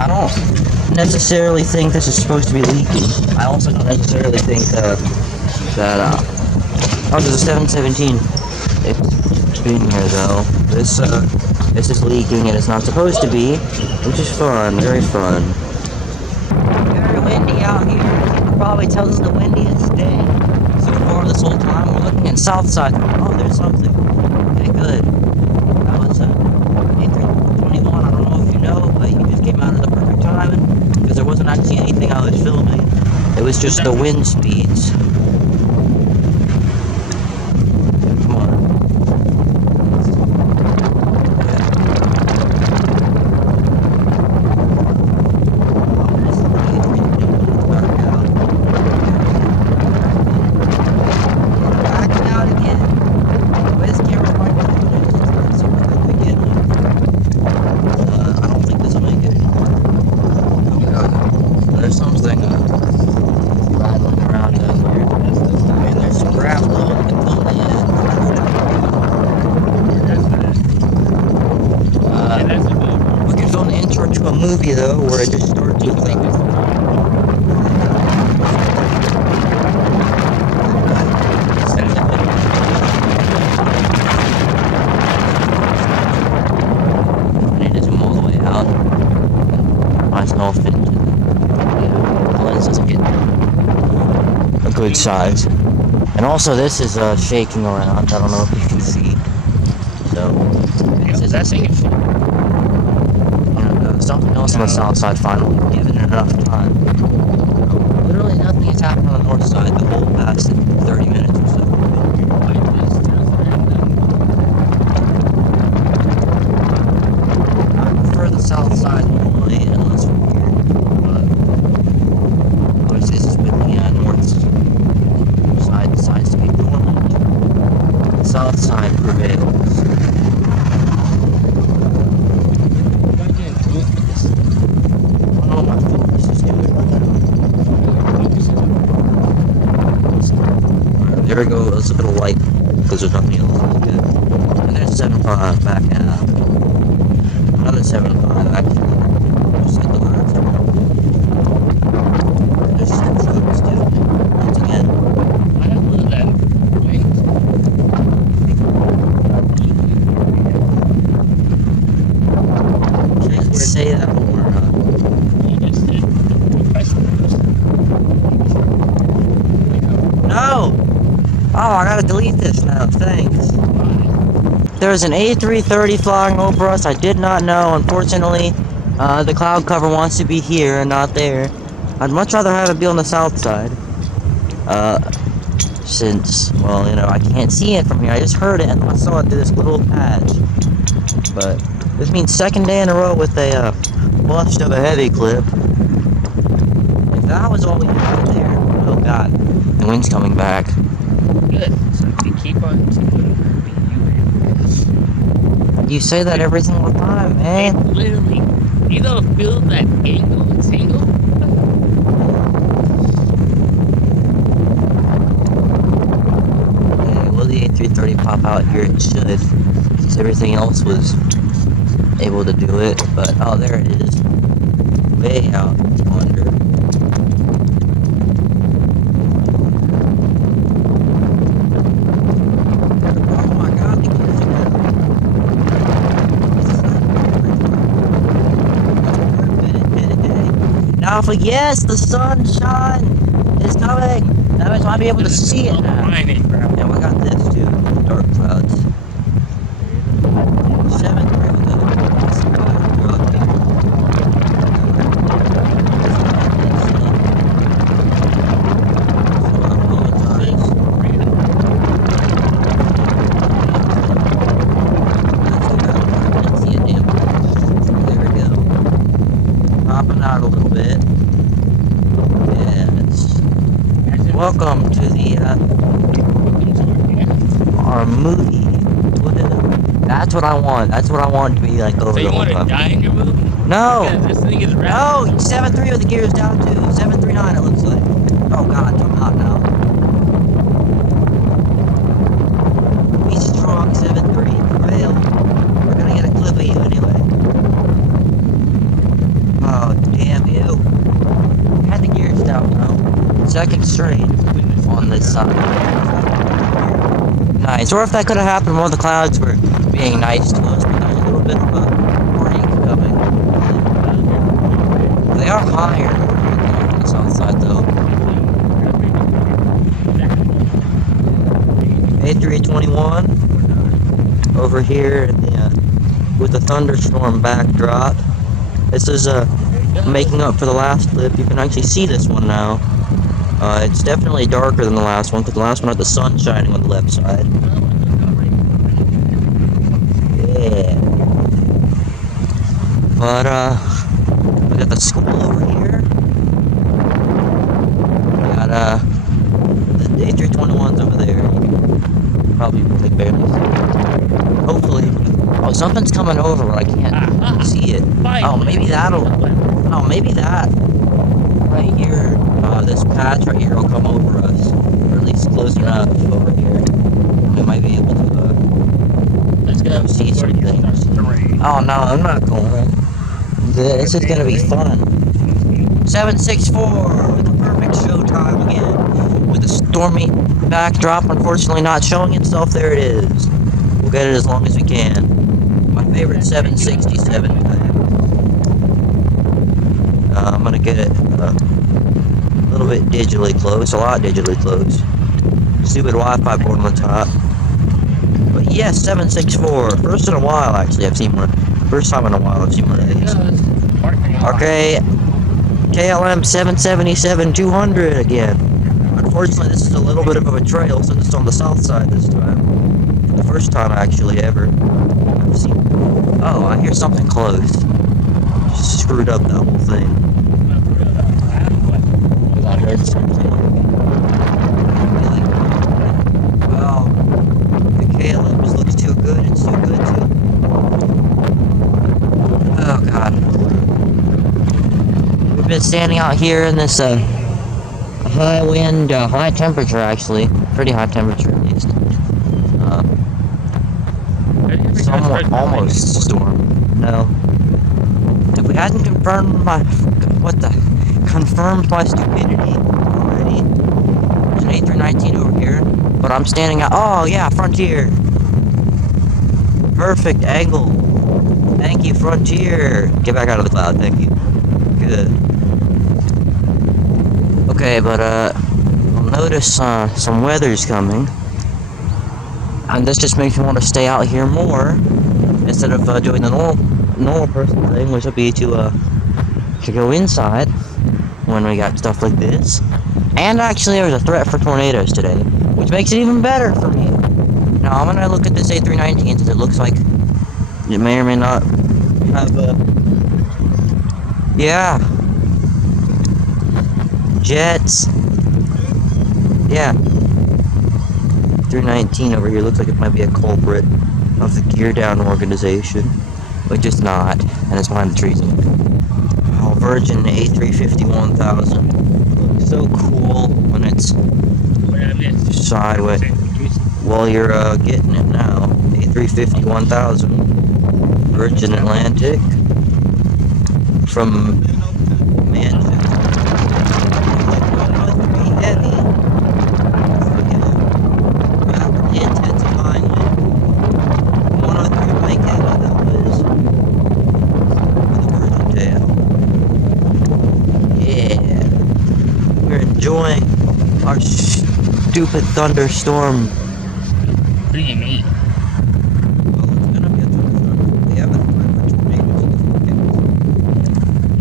I don't necessarily think this is supposed to be leaking. I also don't necessarily think that oh, there's a 717. It's been here though. This is leaking and it's not supposed to be, which is fun, very fun. Very windy out here. You can probably tell this is the windiest day so far this whole time. We're looking at south side. Oh, there's something. Okay, good. That was A321. I don't know if you know, but you just came out at the perfect time because there wasn't actually anything I was filming. It was just the wind speeds. Come on. To a movie though, where it just starts with like I need to zoom all the way out. Nice no fit. The lens doesn't get a good size. And also this is shaking around. I don't know if you can see. So that's shaking. Something else on the south side finally given it enough time. Literally nothing has happened on the north side the whole past 30 minutes or so. I prefer the south side normally unless we're here. But obviously this is with the north side decides to be dormant. The south side prevails. There we go, let's look at a light, because there's nothing else really good. And there's 7.5 back out. Another 7.5 actually. Just like the last one. There's some trucks too. Once again. I don't know that. Can't say that more. No! Oh, I gotta delete this now, thanks. There's an A330 flying over us, I did not know, unfortunately. The cloud cover wants to be here and not there. I'd much rather have it be on the south side. Since, well, you know, I can't see it from here, I just heard it and I saw it through this little patch. But, this means second day in a row with a, bust of a heavy clip. If that was all we had there, oh god, the wind's coming back. Good. So if we keep on you say that every single time, man. It literally, you don't feel that angle and single. Okay, will the A330 pop out here? It should, because everything else was able to do it. But oh, there it is, way out under. Alpha, yes, the sunshine is coming. That means I'll be able to see it now. And we got this too, dark clouds. 7-3 with popping out a little bit. Yes. Welcome to the our movie. That's what I want. That's what I want to be like over So the you whole want to time. die in your movie? No. Because this thing is No. 7-3 with the gears down too. 739 it looks like. Oh god, I'm out now. Be strong, 7-3. Rail. We're gonna get a clip of you anyway. Oh Second straight on this side. Nice. Or if that could have happened while the clouds were being nice to us, but there's a little bit of a break coming. They are higher on the south side though. A321 over here in the, with the thunderstorm backdrop. This is making up for the last clip. You can actually see this one now. It's definitely darker than the last one, because the last one had the sun shining on the left side. Yeah. But, we got the school over here. We got, the A321's over there. You can probably barely see it. Hopefully. Oh, something's coming over, but I can't see it. Oh, maybe that'll... Oh, maybe that right here, this patch right here will come over us, or at least close enough over here. We might be able to, Let's go. see some things. Oh no, I'm not going. This is gonna be fun. 764 with a perfect showtime again, with a stormy backdrop. Unfortunately, not showing itself. There it is. We'll get it as long as we can. My favorite 767 type. I'm gonna get it a little bit digitally close, a lot digitally close. Stupid Wi-Fi board on the top. But yes, 764. First in a while, actually, I've seen one. First time in a while I've seen one of these. Okay, KLM 777-200 again. Unfortunately, this is a little bit of a betrayal since it's on the south side this time. The first time, actually, ever I've seen. Oh, I hear something close. Just screwed up that whole thing. I heard something. Wow. The KLM just looks too good. It's too good to... Oh, God. We've been standing out here in this, high wind, high temperature, actually. Pretty high temperature, at least. Somewhat almost storm. No. If we hadn't confirmed my... Confirmed my stupidity already. There's an A319 over here. But I'm standing out... Oh, yeah, Frontier. Perfect angle. Thank you, Frontier. Get back out of the cloud, thank you. Good. Okay, but, I'll notice, some weather's coming. And this just makes me want to stay out here more. Instead of, doing the normal person thing, which would be to go inside when we got stuff like this. And actually, there's a threat for tornadoes today, which makes it even better for me. Now, I'm gonna look at this A319 because it looks like it may or may not have yeah. Jets. Yeah. 319 over here looks like it might be a culprit of the Gear Down organization, which it's not, and it's behind the trees. Oh, Virgin A350-1000 looks so cool when it's sideways. Well, you're getting it now. A350-1000 Virgin Atlantic from Manchester. Heavy. Rapidly intensifying it. 103 Mike Heavy, that was. With a Virgin tail. Yeah. We're enjoying our stupid thunderstorm. What do you mean? Well, it's gonna be a thunderstorm. We have a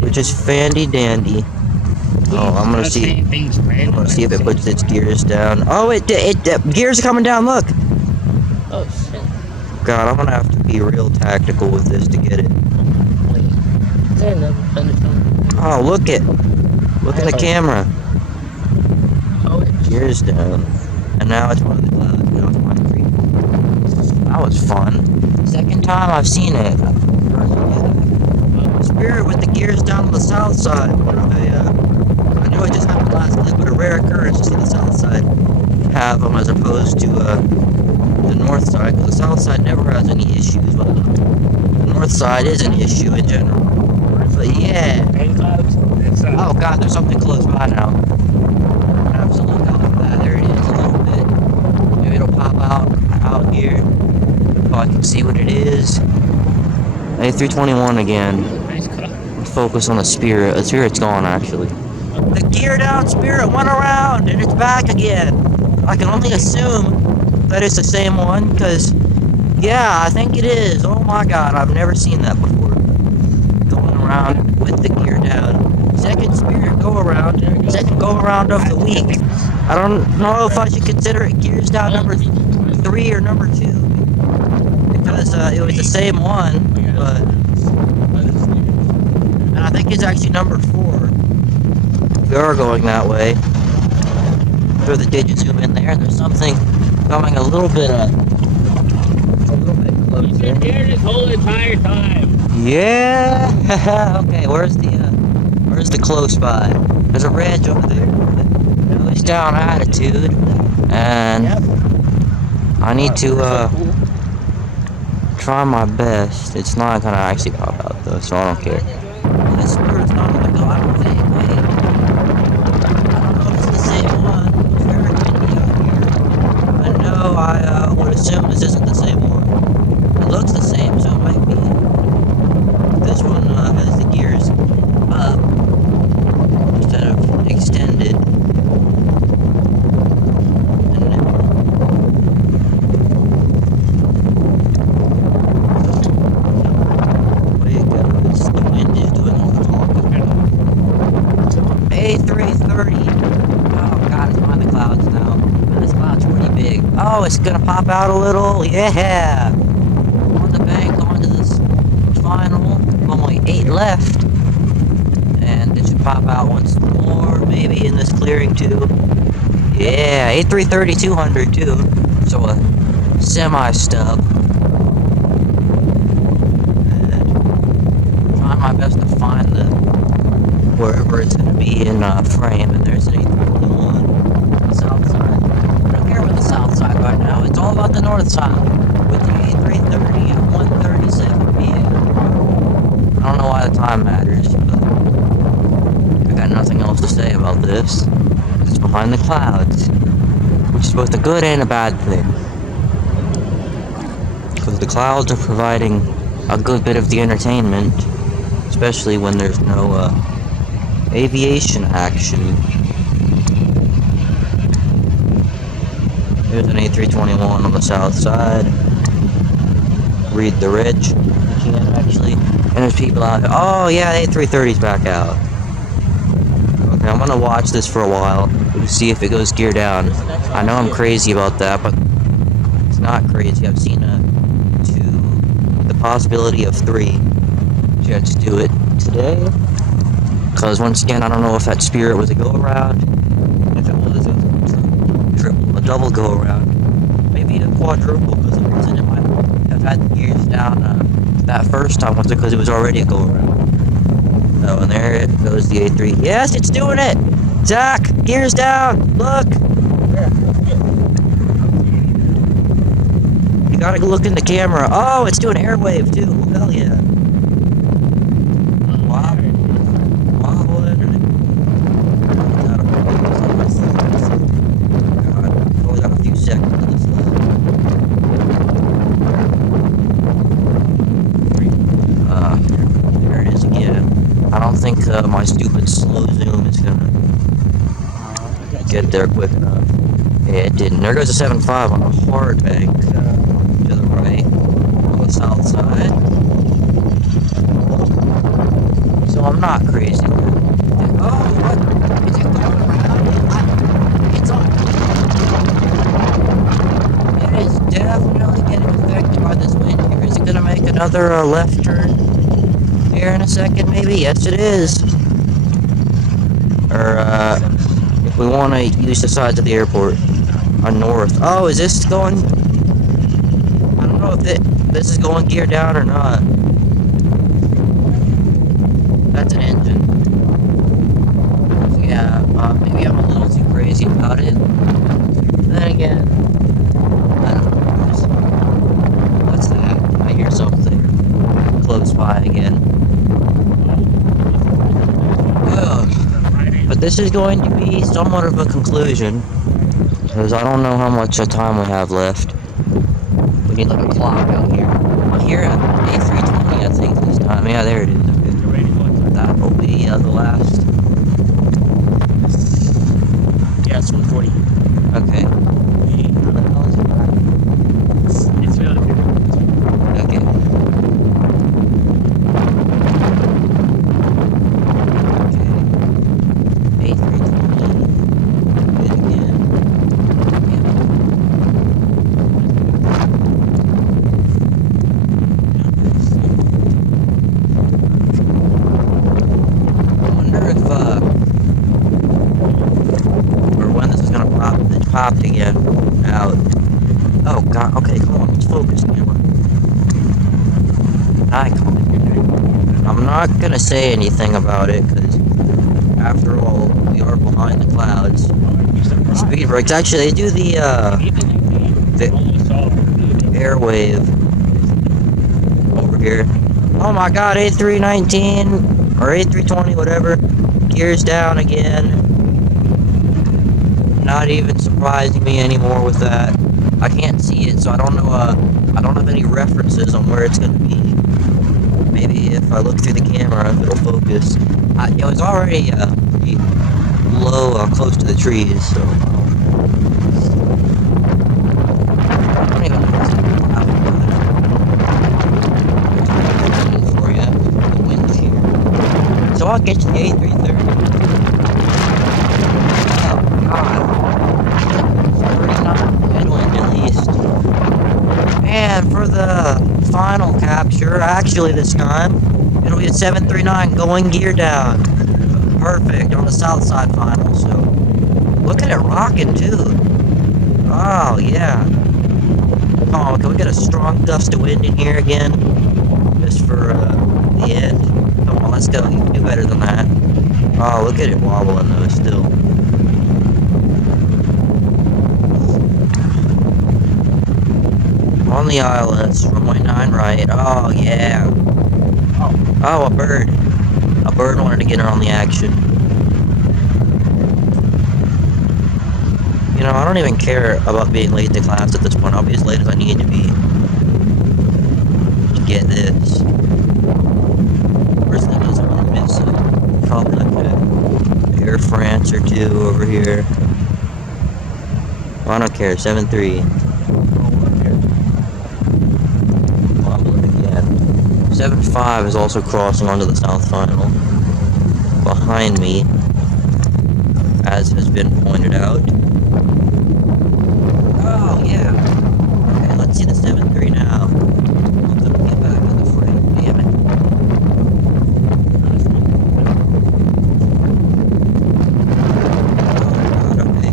which is fandy dandy. Oh, I'm gonna see. I'm gonna see if it puts its gears down. Oh, it gears are coming down. Look. Oh shit. God, I'm gonna have to be real tactical with this to get it. Oh, look at the camera. Oh, Gears down, and now it's one of the clouds. Now it's one tree. That was fun. Second time I've seen it. Spirit with the gears down on the south side. I know it just happened last clip, but a rare occurrence to see the south side have them as opposed to the north side, because the south side never has any issues. But the north side is an issue in general. But yeah. Oh God, there's something close by now. I can see what it is. A321 again. Nice car. Focus on the Spirit. The Spirit's gone, actually. The gear down Spirit went around, and it's back again. I can only assume that it's the same one, because, yeah, I think it is. Oh my god, I've never seen that before. Going around with the gear down. Second Spirit go around, second go around of the week. I don't know if I should consider it gears down number 3 or number 2, because it was the same one, but, and I think it's actually number 4. We are going that way. Throw the digit zoom in there, and there's something coming a little bit You've been closer. here this whole entire time. Yeah. Okay, where's the close by? There's a ridge over there. Nose down attitude, and I need to try my best. It's not gonna actually pop out though, so I don't care. This bird's not gonna go. I don't think. Wait. I don't know if it's the same one. It's very windy out here. But no, I would assume this isn't the same one. It looks the same, so it might be. This one has the gears up instead of extended. A330. Oh god, it's behind the clouds now. Man, this cloud's pretty big. Oh, it's gonna pop out a little. Yeah. On the bank, onto this final. Only 8 left. And it should pop out once more, maybe in this clearing too. Yeah, A330 200 too. So a semi-stub. Trying my best to find the wherever it's going to be in frame, and there's an A321 on the south side. I don't care about the south side right now, it's all about the north side, with the A330 at 1:37 p.m. I don't know why the time matters, but I got nothing else to say about this. It's behind the clouds, which is both a good and a bad thing. Because the clouds are providing a good bit of the entertainment, especially when there's no, aviation action. There's an A321 on the south side. Read the ridge. You can actually. And there's people out there. Oh yeah, A330's back out. Okay, I'm gonna watch this for a while to see if it goes gear down. I know I'm crazy about that, but it's not crazy. I've seen 2, the possibility of 3 jets do it today. Because once again, I don't know if that Spirit was a go-around. If it was a triple, a double go-around. Maybe a quadruple, because the reason it might have had the gears down that first time was because it was already a go-around. Oh, and there it goes, the A3. Yes, it's doing it! Zach, gears down! Look! You gotta look in the camera. Oh, it's doing airwave too. Hell yeah. Wow. There it is again. I don't think my stupid slow zoom is gonna get there quick enough. Yeah, it didn't. There goes a 7.5 on a hard bank to the right on the south side. So I'm not crazy. Oh, what? Is it going around? It's on. It is definitely getting affected by this wind here. Is it gonna make another left turn here in a second, maybe? Yes, it is. Or, if we want to use the sides of the airport on north. Oh, is this going? I don't know if this is going gear down or not. That's an engine. So yeah, maybe I'm a little too crazy about it. Then again, I don't know. What's that? I hear something close by again. But this is going to be somewhat of a conclusion, because I don't know how much time we have left. We need like a clock out here. Well, here at A320, I think this time. Yeah, there it is. Okay. That will be the last. Yeah, it's 140. Okay. How the hell is it back? It's really good. Okay. Okay. A320. Good again. I wonder if or when this is gonna pop. It popped again. Out. Oh god. Okay, come on. Let's focus, camera. Icon. I'm not gonna say anything about it because, after all, we are behind the clouds. Speed brakes. Actually, they do the airwave over here. Oh my god, A319 or A320, whatever. Gears down again. Not even surprising me anymore with that. I can't see it, so I don't know. I don't have any references on where it's gonna be. Maybe if I look through the camera, if it'll focus. It was already pretty low, close to the trees, so. I don't even know what's for you. The wind's here. So I'll get you the A330. Oh, God. 39 headwind at least. And for the final capture, actually this time, it'll be a 739 going gear down. Perfect on the south side final, so look at it rocking too. Oh yeah. Oh, can we get a strong gust of wind in here again? Just for the end. Come on, let's go. You can do better than that. Oh, look at it wobbling though still. On the ILS, runway 9 right. Oh, yeah. Oh, a bird. A bird wanted to get in on the action. You know, I don't even care about being late to class at this point. I'll be as late as I need to be. To get this. Person that doesn't want to miss it. Probably like Air France or 2 over here. Well, I don't care. 7-3. 7-5 is also crossing onto the south final. Behind me, as has been pointed out. Oh, yeah. Okay, let's see the 7-3 now. I'm gonna get back on the frame, damn it. Oh, God, okay.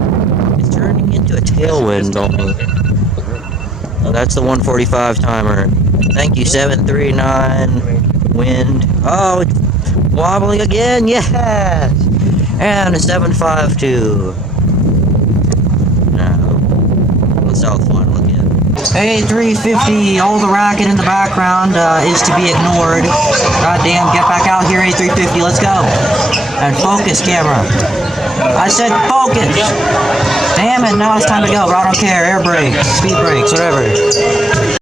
It's turning into a tailwind almost. Oh, that's the 145 timer. Thank you, 739 wind. Oh, it's wobbling again, yes! And a 752. Now, the south final again. A350, all the racket in the background is to be ignored. Goddamn, get back out here, A350, let's go. And focus, camera. I said focus! Damn it, now it's time to go, but I don't care. Air brakes, speed brakes, whatever.